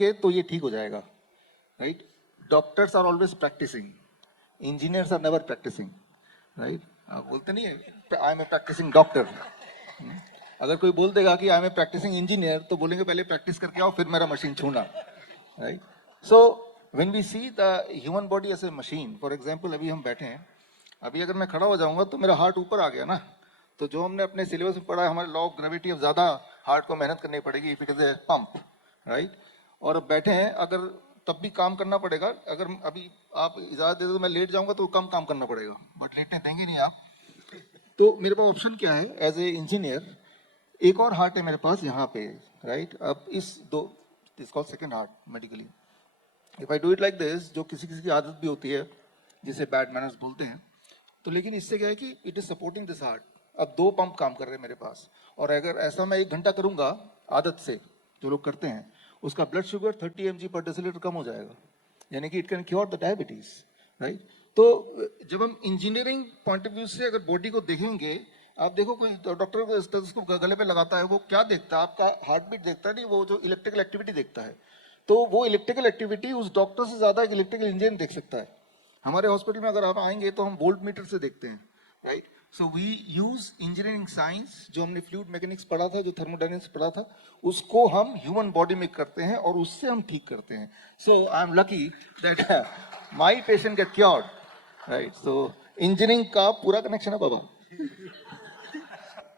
के तो ये ठीक हो जाएगा, right? Doctors are always practising, engineers are never practising, right? आप बोलते नहीं है I am a practising doctor. अगर कोई बोल देगा कि I am a practising engineer तो बोलेंगे पहले प्रैक्टिस करके आओ फिर मेरा मशीन छूना, right? So when we see the human body as a machine, for example अभी हम बैठे हैं, अभी अगर मैं खड़ा हो जाऊंगा तो मेरा हार्ट ऊपर आ गया ना, तो जो हमने अपने सिलेबस में पढ़ा है हमारे लॉ ऑफ ग्रेविटी, अब ज्यादा हार्ट को मेहनत करनी पड़ेगी if it is a pump, right? और अब बैठे हैं अगर तब भी काम करना पड़ेगा, अगर अभी आप इजाजत दे दो तो मैं लेट जाऊंगा तो कम काम करना पड़ेगा, बट लेटने देंगे नहीं आप। तो मेरे पास ऑप्शन क्या है एज ए इंजीनियर? एक और हार्ट है मेरे पास यहाँ पे, राइट? अब इस दो this called second heart medically. If I do it like this, जो किसी किसी की आदत भी होती है जिसे बैड मैनर्स बोलते हैं, तो लेकिन इससे क्या है कि it is supporting this heart. अब दो पंप काम कर रहे हैं मेरे पास, और अगर ऐसा मैं 1 घंटा करूंगा आदत से, जो लोग करते हैं, उसका ब्लड शुगर 30 mg पर डेसिलीटर कम हो जाएगा, यानी कि it can cure the diabetes, right? तो जब हम इंजीनियरिंग पॉइंट ऑफ व्यू से अगर बॉडी को देखेंगे, आप देखो कोई डॉक्टर को स्टेथोस्कोप गले पे लगाता है, वो क्या देखता है? आपका हार्ट बीट देखता है, नहीं, वो जो इलेक्ट्रिकल एक्टिविटी देखता है। तो वो इलेक्ट्रिकल एक्टिविटी उस डॉक्टर से ज्यादा एक इलेक्ट्रिकल इंजीनियर देख सकता है। हमारे हॉस्पिटल में अगर आप आएंगे तो हम वोल्ट मीटर से देखते हैं, right? So we use engineering science, जो हमने फ्लूइड मैकेनिक्स पढ़ा था, जो थर्मोडायनेमिक्स पढ़ा था, उसको हम ह्यूमन बॉडी में करते हैं और उससे हम ठीक करते हैं। So I am lucky that my patient get cured, right? So engineering का पूरा कनेक्शन है बाबा।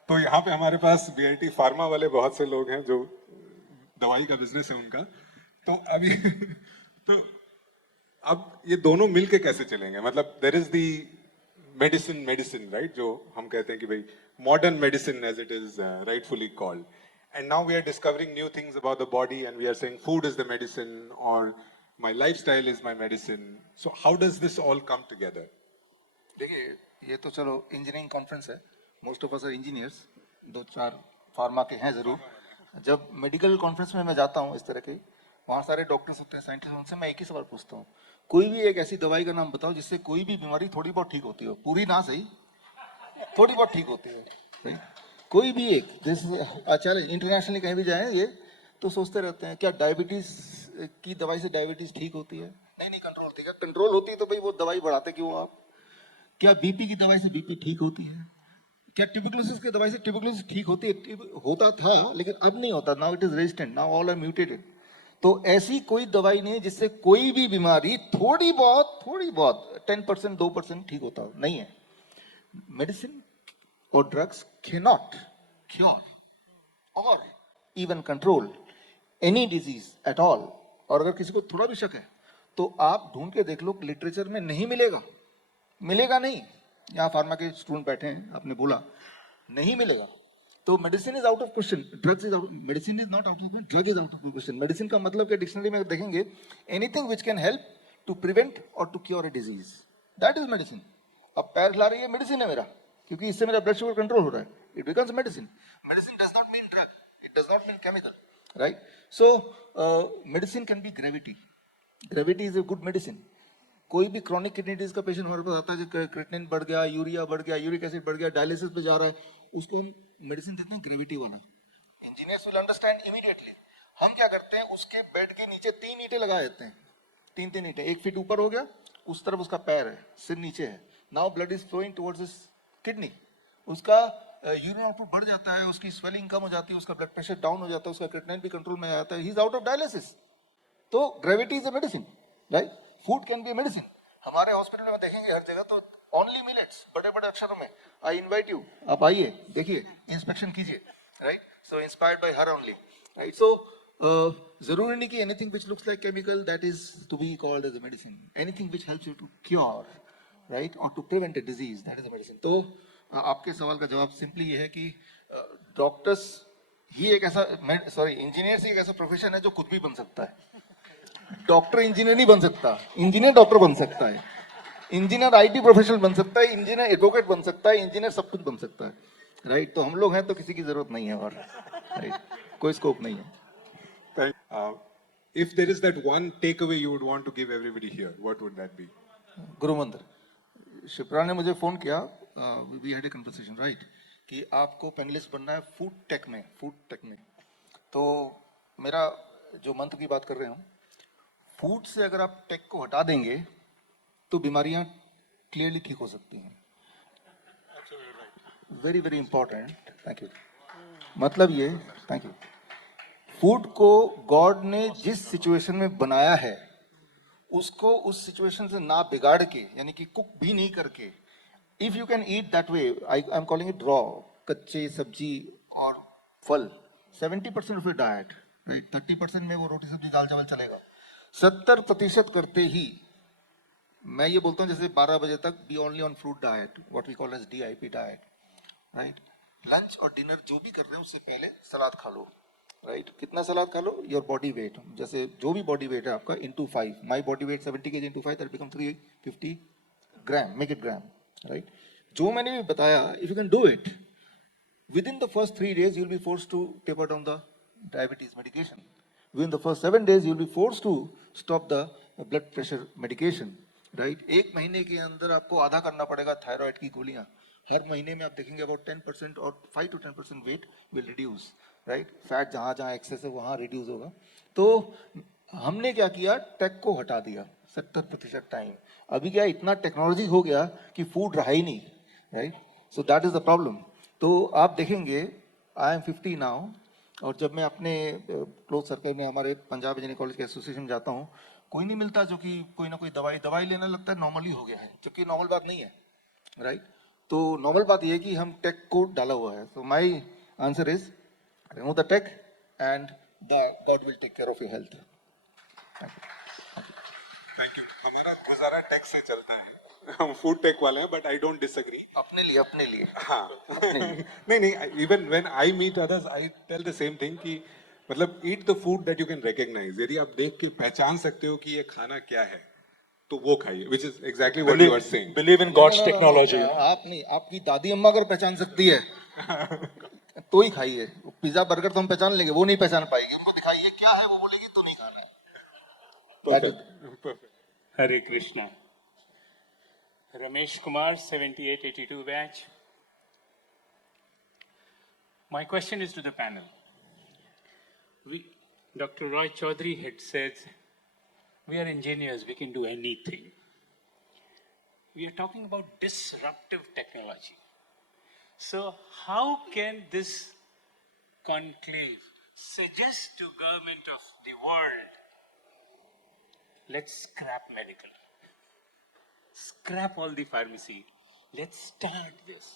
तो यहाँ पे हमारे पास बीआईटी फार्मा वाले बहुत से लोग हैं जो दवाई का बिजनेस है उनका। तो अभी तो अब ये दोनों मिलके कैसे चलेंगे? मतलब there is the medicine right, जो हम कहते हैं कि भाई modern medicine as it is rightfully called, and now we are discovering new things about the body and we are saying food is the medicine और my lifestyle is my medicine. So how does this all come together? देखिए, ये तो चलो engineering conference है, most of us are engineers, 2-4 pharma के हैं जरूर। जब मेडिकल कॉन्फ्रेंस में मैं जाता हूँ इस तरह के, वहाँ सारे डॉक्टर्स होते हैं, साइंटिस्ट, उनसे मैं एक ही सवाल पूछता हूँ, कोई भी एक ऐसी दवाई का नाम बताओ जिससे कोई भी बीमारी थोड़ी बहुत ठीक होती हो, पूरी ना सही, थोड़ी बहुत ठीक होती है, सही? कोई भी एक, जैसे आचार्य इंटरनेशनली कहीं भी जाए ये तो सोचते रहते हैं क्या डायबिटीज की दवाई से डायबिटीज ठीक होती है? नहीं नहीं, कंट्रोल होती है। क्या कंट्रोल होती है तो भाई वो दवाई बढ़ाते क्यों आप? क्या बीपी की दवाई से बीपी ठीक होती है? क्या ट्यूबरकुलोसिस की दवाई से ट्यूबरकुलोसिस ठीक होती है? होता था लेकिन अब नहीं होता, now it is resistant, now all are mutated. तो ऐसी कोई दवाई नहीं है जिससे कोई भी बीमारी थोड़ी बहुत 10% 2% ठीक होता हो, नहीं है। मेडिसिन और ड्रग्स कैनॉट क्योर और even control any disease at all. और अगर किसी को थोड़ा भी शक है तो आप ढूंढ के देख लो, लिटरेचर में नहीं मिलेगा, मिलेगा नहीं। यहाँ फार्मा के स्टूडेंट बैठे हैं, आपने बोला नहीं मिलेगा। तो medicine is out of question, drugs is out, medicine is not out of question, drug is out of question. Medicine का मतलब क्या डिक्शनरी में देखेंगे, anything which can help to prevent और to cure a disease, that is medicine. अब पैर हिला रही है, मेडिसिन है मेरा, क्योंकि इससे मेरा ब्लड शुगर कंट्रोल हो रहा है, it becomes medicine. Medicine does not mean drug, it does not mean chemical, right? So medicine can be gravity, gravity is a good medicine. कोई भी क्रॉनिक किडनी डिजीज का पेशेंट हमारे पास आता है, जो क्रिएटिनिन बढ़ गया, यूरिया बढ़ गया, यूरिक एसिड बढ़ गया, डायलिसिस पे जा रहा है, उसको हम मेडिसिन देते हैं ग्रेविटी वाला। Engineers will understand immediately. हम क्या करते हैं, उसके बेड के नीचे 3 ईंटें लगा देते हैं, 3-3 ईंटें, 1 फीट ऊपर हो गया, उस तरफ उसका पैर है, सिर नीचे है। Now blood is flowing towards his kidney, उसका यूरिन आउटपुट बढ़ जाता है, उसकी स्वेलिंग कम हो जाती है, उसका ब्लड प्रेशर डाउन हो जाता है, उसका क्रिएटिनिन भी कंट्रोल में आ जाता है, he is out of dialysis. तो gravity is a medicine, right? Food can be a medicine. हमारे हॉस्पिटल में देखेंगे हर जगह तो ओनली मिलेट्स, बड़े बड़े अक्षरों में, आई इनवाइट यू, आप आइए, देखिए, इंस्पेक्शन कीजिए, right? So inspired by her only, right? So जरूरी नहीं कि anything which looks like chemical that is to be called as a medicine. Anything which helps you to cure, right, और to prevent a disease, that is a medicine. तो आपके सवाल का जवाब simply ये है कि डॉक्टर्स ही एक ऐसा, सॉरी, इंजीनियर्स ही एक ऐसा प्रोफेशन है जो खुद भी बन सकता है। डॉक्टर इंजीनियर नहीं बन सकता, इंजीनियर डॉक्टर बन सकता है, इंजीनियर आईटी प्रोफेशनल बन सकता है, इंजीनियर एडवोकेट बन सकता है, इंजीनियर सब कुछ बन सकता है, राइट? तो हम लोग हैं तो किसी की जरूरत नहीं है, और राइट, कोई स्कोप नहीं है। If there is that one takeaway you would want to give everybody here, what would that be? गुरु मंत्र। शिप्रा ने मुझे फोन किया, we had a conversation, right, कि आपको पैनलिस्ट बनना है फूड टेक में, फूड टेक में। तो मेरा जो मंत्र की बात कर रहे हो, फूड से अगर आप टेक को हटा देंगे तो बीमारियां क्लियरली ठीक हो सकती हैं. Very very important. Thank you. मतलब ये, थैंक यू. फूड को गॉड ने जिस सिचुएशन में बनाया है उसको उस सिचुएशन से ना बिगाड़ के, यानी कि कुक भी नहीं करके, if you can eat that way, I am calling it raw, कच्चे सब्जी और फल, 70% ऑफ योर डाइट, राइट, 30% में वो रोटी सब्जी दाल चावल चलेगा. 70% करते ही मैं ये बोलता हूँ जैसे 12 बजे तक be only on fruit diet, what we call as DIP diet, right. Lunch और डिनर जो भी कर रहे हैं उससे पहले सलाद खा लो, राइट. कितना सलाद खा लो? योर बॉडी वेट, जैसे जो भी बॉडी वेट है आपका into 5. My body weight 70 kg into 5, that become 350 gram, make eight gram, right. जो मैंने भी बताया, if you can do it within the first 3 days you'll be forced to taper down the diabetes medication. Within the first 7 days you'll be forced to stop the blood pressure medication, right. एक महीने के अंदर आपको आधा करना पड़ेगा thyroid की गोलियां. हर महीने में आप देखेंगे about 10% और 5 to 10% weight will reduce, right. Fat जहां जहां एक्सेस है वहां रिड्यूस होगा. तो हमने क्या किया, टेक को हटा दिया 70% टाइम. अभी क्या इतना टेक्नोलॉजी हो गया कि फूड रहा ही नहीं, right. So that is the problem. तो आप देखेंगे, आई एम 50 नाउ, और जब मैं अपने क्लोज सर्कल में हमारे पंजाब इंजीनियरिंग कॉलेज के एसोसिएशन में जाता हूँ, कोई नहीं मिलता जो कि कोई ना कोई दवाई लेने लगता है, नॉर्मली हो गया है, जबकि नॉर्मल बात नहीं है, राइट. तो नॉर्मल बात ये है कि हम टेक को डाला हुआ है. So my answer is remove the tech and the god will take care of your health. Thank you. हमारा गुजारा टेक से चलता है, हम फूड टेक वाले हैं, बट आई डोंट डिसएग्री. अपने लिए हाँ. नहीं नहीं, even when I meet others I tell the same thing कि मतलब eat the food that you can recognise. यदि आप देख के पहचान सकते हो कि ये खाना क्या है तो वो खाइए, which is exactly what you are saying. Believe in God's technology. आप नहीं, आपकी दादी अम्मा अगर पहचान सकती है तो ही खाइए. पिज्जा बर्गर तो हम पहचान लेंगे, वो नहीं पहचान पाएगी. उनको दिखाइए क्या है, वो बोलेगी तो नहीं खाना है. Perfect. Hare Krishna. Ramesh Kumar, 7882 batch. My question is to the panel. Dr. Roy Chaudhary had said, we are engineers, we can do anything. We are talking about disruptive technology. So how can this conclave suggest to government of the world, let's scrap medical, scrap all the pharmacy, let's start this.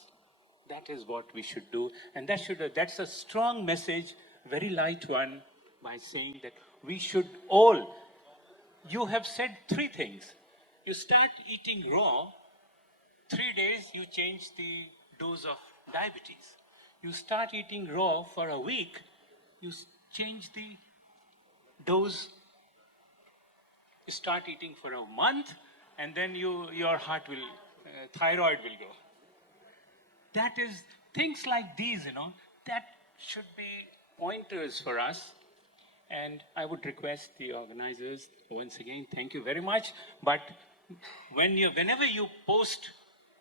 That is what we should do, and that's a strong message, very light one, by saying that we should all, you have said 3 things. You start eating raw, 3 days you change the dose of diabetes. You start eating raw for a week, you change the dose. You start eating for a month, and then your heart will, thyroid will go. That is, things like these, that should be pointers for us. And I would request the organizers, once again, thank you very much. But whenever you post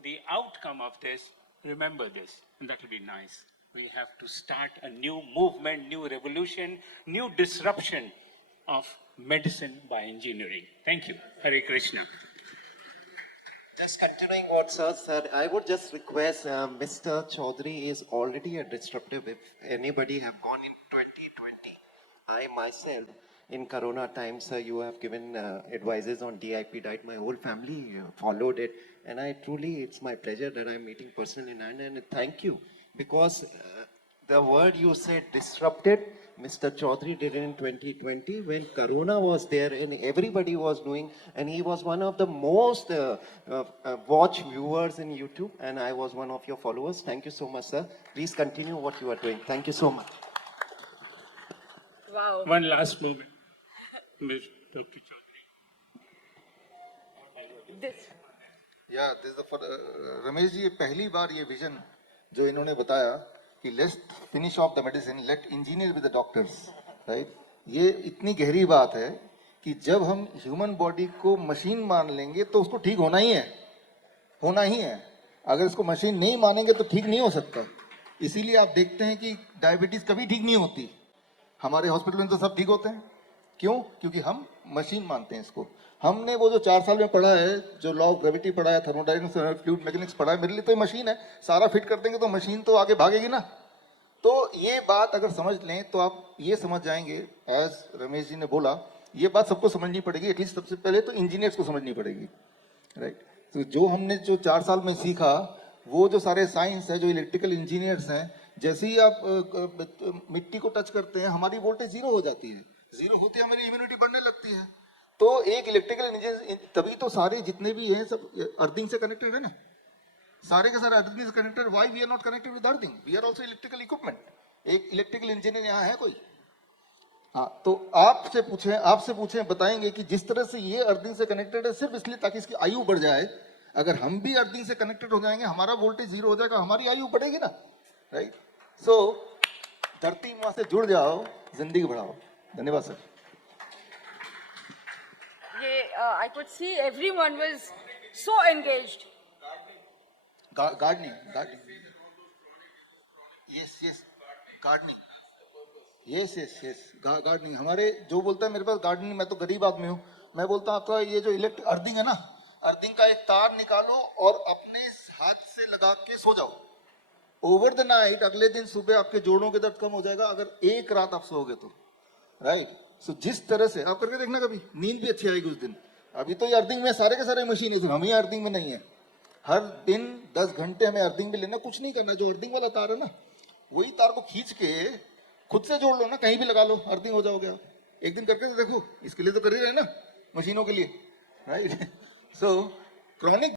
the outcome of this, remember this, and that will be nice. We have to start a new movement, new revolution, new disruption of medicine by engineering. Thank you. Hare Krishna. Just continuing what sir said, I would just request Mr. Chaudhary is already a disruptive. If anybody have gone in 2020, I myself in Corona times, you have given advices on DIP diet. My whole family followed it, and I truly, it's my pleasure that I'm meeting personally, and thank you, because the word you said, disrupted, Mr. Chaudhary did it in 2020 when Corona was there and everybody was doing, and he was one of the most watch viewers in YouTube, and I was one of your followers. Thank you so much, sir. Please continue what you are doing. Thank you so much. Wow. One last moment, Dr. Chaudhary. This. या रमेश जी, ये पहली बार ये vision जो इन्होंने बताया कि let's finish off the medicine, let engineer with the doctors, right. ये इतनी गहरी बात है कि जब हम ह्यूमन बॉडी को मशीन मान लेंगे तो उसको ठीक होना ही है. अगर इसको मशीन नहीं मानेंगे तो ठीक नहीं हो सकता. इसीलिए आप देखते हैं कि डायबिटीज कभी ठीक नहीं होती. हमारे हॉस्पिटल में तो सब ठीक होते हैं, क्यों? क्योंकि हम मशीन मानते हैं इसको। हमने वो जो 4 साल में पढ़ा है, जो लॉ ऑफ ग्रेविटी पढ़ा है, थर्मोडायनेमिक्स, फ्लूइड मैकेनिक्स पढ़ा है, मेरे लिए तो ये मशीन है, सारा फिट कर देंगे तो मशीन तो आगे भागेगी ना। तो ये बात अगर समझ लें तो आप ये समझ जाएंगे, एज रमेश जी ने बोला, ये बात सबको समझनी पड़ेगी, एटलीस्ट सबसे पहले तो इंजीनियर्स को समझनी पड़ेगी, राइट। तो जो हमने जो 4 साल में सीखा, वो जो सारे साइंस है, जो इलेक्ट्रिकल इंजीनियर्स हैं, जैसे ही आप मिट्टी को टच करते हैं हमारी वोल्टेज जीरो हो जाती है, जीरो होती है हमारी इम्यूनिटी बढ़ने लगती है। तो एक इलेक्ट्रिकल इंजीनियर, तभी तो सारे जितने भी हैं सब अर्थिंग से कनेक्टेड है ना, सारे के सारे अर्थिंग से connected. Why we are not connected with earthing? We are also electrical equipment. एक इलेक्ट्रिकल इंजीनियर यहाँ है कोई? हाँ, तो आपसे पूछें बताएंगे कि जिस तरह से ये अर्थिंग से कनेक्टेड है सिर्फ इसलिए ताकि इसकी आयु बढ़ जाए। अगर हम भी अर्थिंग से कनेक्टेड हो जाएंगे, हमारा वोल्टेज जीरो हो जाएगा, हमारी आयु बढ़ेगी ना, राइट। सो धरती माँ से जुड़ जाओ, जिंदगी बढ़ाओ। धन्यवाद sir. I could see everyone was so engaged. Gardening, yes, gardening, yes, gardening. हमारे जो बोलता है मेरे पास गार्डनिंग, मैं तो गरीब आदमी हूँ, मैं बोलता हूँ आपका ये जो इलेक्ट्रिक अर्थिंग है ना, अर्थिंग का एक तार निकालो और अपने हाथ से लगा के सो जाओ। ओवर द नाइट, अगले दिन सुबह आपके जोड़ों के दर्द कम हो जाएगा, अगर एक रात आप सोओगे तो, राइट। सो जिस तरह से आप करके देखना, कभी नींद भी अच्छी आएगी उस दिन। अभी तो ये अर्थिंग में सारे के सारे मशीन है, हम ही अर्थिंग में नहीं है। हर दिन 10 घंटे हमें अर्थिंग में लेना, कुछ नहीं करना, जो अर्थिंग वाला तार है ना, वही तार को खींच के खुद से जोड़ लो ना, कहीं भी लगा लो, अर्थिंग हो जाओगे आप। एक दिन करके तो देखो, इसके लिए तो कर ही रहे ना, मशीनों के लिए, राइट। सो क्रॉनिक